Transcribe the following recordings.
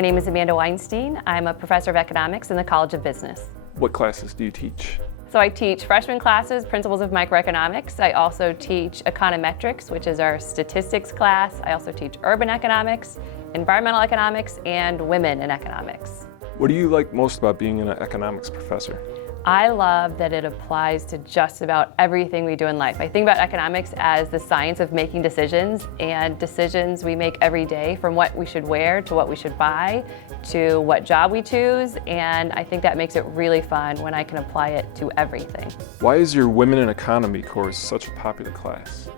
My name is Amanda Weinstein. I'm a professor of economics in the College of Business. What classes do you teach? So I teach freshman classes, Principles of Microeconomics. I also teach econometrics, which is our statistics class. I also teach urban economics, environmental economics, and women in economics. What do you like most about being an economics professor? I love that it applies to just about everything we do in life. I think about economics as the science of making decisions, and decisions we make every day, from what we should wear to what we should buy to what job we choose, and I think that makes it really fun when I can apply it to everything. Why is your Women in Economy course such a popular class?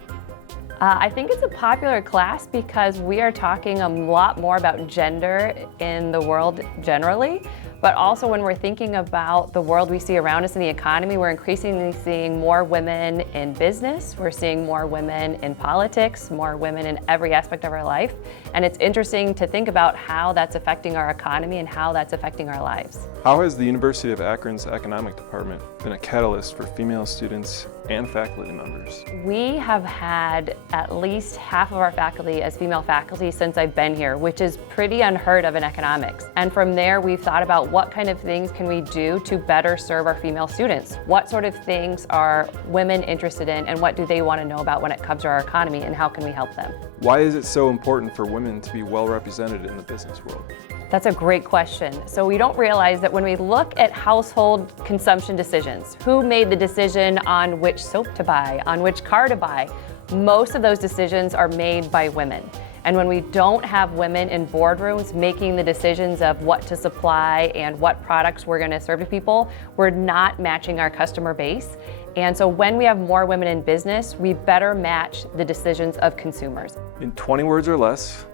I think it's a popular class because we are talking a lot more about gender in the world generally, but also when we're thinking about the world we see around us in the economy, we're increasingly seeing more women in business, we're seeing more women in politics, more women in every aspect of our life, and it's interesting to think about how that's affecting our economy and how that's affecting our lives. How has the University of Akron's economic department been a catalyst for female students and faculty members? We have had at least half of our faculty as female faculty since I've been here, which is pretty unheard of in economics. And from there, we've thought about what kind of things can we do to better serve our female students? What sort of things are women interested in, and what do they want to know about when it comes to our economy, and how can we help them? Why is it so important for women to be well represented in the business world? That's a great question. So we don't realize that when we look at household consumption decisions, who made the decision on which soap to buy, on which car to buy, most of those decisions are made by women. And when we don't have women in boardrooms making the decisions of what to supply and what products we're going to serve to people, we're not matching our customer base. And so when we have more women in business, we better match the decisions of consumers. In 20 words or less,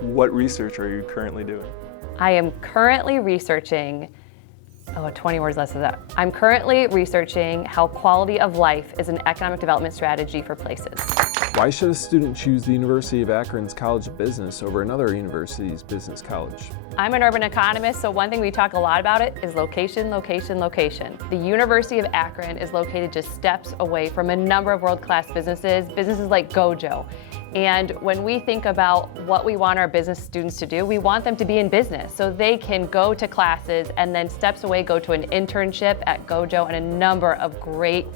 what research are you currently doing? I am currently researching, 20 words less of that. I'm currently researching how quality of life is an economic development strategy for places. Why should a student choose the University of Akron's College of Business over another university's business college? I'm an urban economist, so one thing we talk a lot about it is location, location, location. The University of Akron is located just steps away from a number of world-class businesses like Gojo. And when we think about what we want our business students to do, we want them to be in business so they can go to classes and then steps away go to an internship at Gojo and a number of great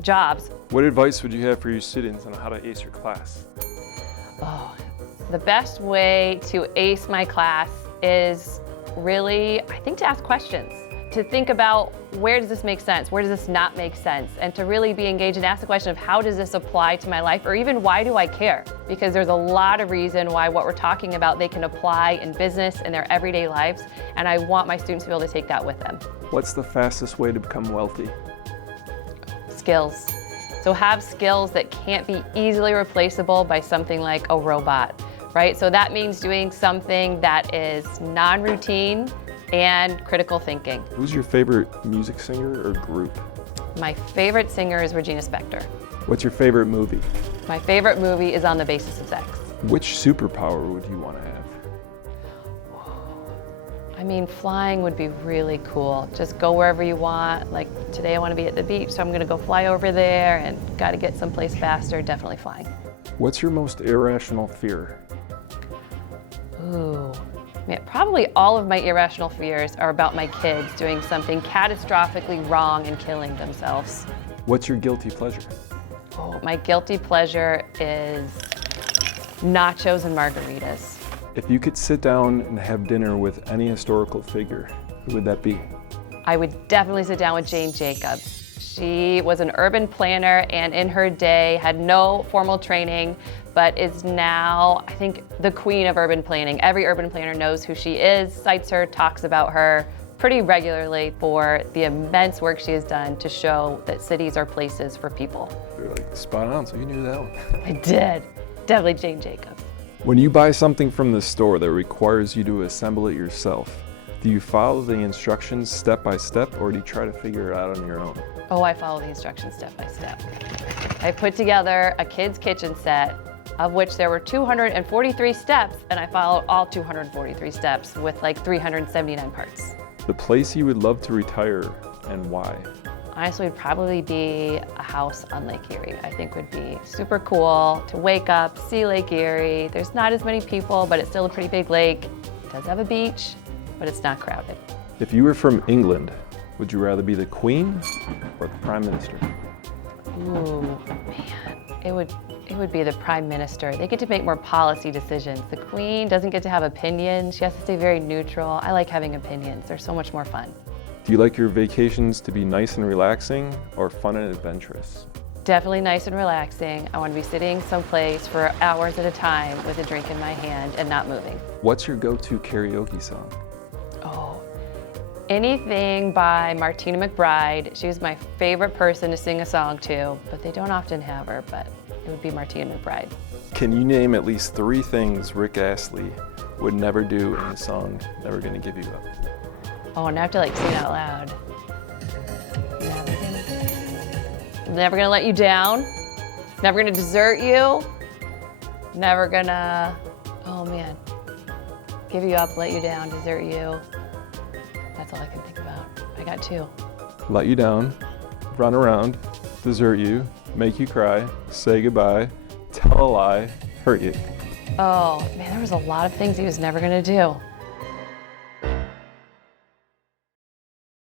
jobs. What advice would you have for your students on how to ace your class? The best way to ace my class is really, I think, to ask questions. To think about, where does this make sense? Where does this not make sense? And to really be engaged and ask the question of, how does this apply to my life? Or even, why do I care? Because there's a lot of reason why what we're talking about they can apply in business, in their everyday lives. And I want my students to be able to take that with them. What's the fastest way to become wealthy? Skills. So have skills that can't be easily replaceable by something like a robot, right? So that means doing something that is non-routine and critical thinking. Who's your favorite music singer or group? My favorite singer is Regina Spektor. What's your favorite movie? My favorite movie is On the Basis of Sex. Which superpower would you want to have? I mean, flying would be really cool. Just go wherever you want. Like today I want to be at the beach, so I'm going to go fly over there, and got to get someplace faster, definitely flying. What's your most irrational fear? Probably all of my irrational fears are about my kids doing something catastrophically wrong and killing themselves. What's your guilty pleasure? My guilty pleasure is nachos and margaritas. If you could sit down and have dinner with any historical figure, who would that be? I would definitely sit down with Jane Jacobs. She was an urban planner and in her day had no formal training, but is now, I think, the queen of urban planning. Every urban planner knows who she is, cites her, talks about her pretty regularly for the immense work she has done to show that cities are places for people. You're like spot on, so you knew that one. I did. Definitely Jane Jacobs. When you buy something from the store that requires you to assemble it yourself, do you follow the instructions step by step, or do you try to figure it out on your own? I follow the instructions step by step. I put together a kid's kitchen set, of which there were 243 steps, and I followed all 243 steps with like 379 parts. The place you would love to retire, and why? Honestly, would probably be a house on Lake Erie. I think would be super cool to wake up, see Lake Erie. There's not as many people, but it's still a pretty big lake. does have a beach, but it's not crowded. If you were from England, would you rather be the Queen or the Prime Minister? Ooh, man, it would be the Prime Minister. They get to make more policy decisions. The Queen doesn't get to have opinions. She has to stay very neutral. I like having opinions. They're so much more fun. Do you like your vacations to be nice and relaxing or fun and adventurous? Definitely nice and relaxing. I want to be sitting someplace for hours at a time with a drink in my hand and not moving. What's your go-to karaoke song? Oh, anything by Martina McBride. She was my favorite person to sing a song to, but they don't often have her, but it would be Martina McBride. Can you name at least 3 things Rick Astley would never do in the song Never Gonna Give You Up? Oh, and I have to like sing out loud. Never gonna let you down. Never gonna desert you. Never gonna, oh man, give you up, let you down, desert you. That's all I can think about. I got 2. Let you down, run around, desert you, make you cry, say goodbye, tell a lie, hurt you. Oh man, there was a lot of things he was never gonna do.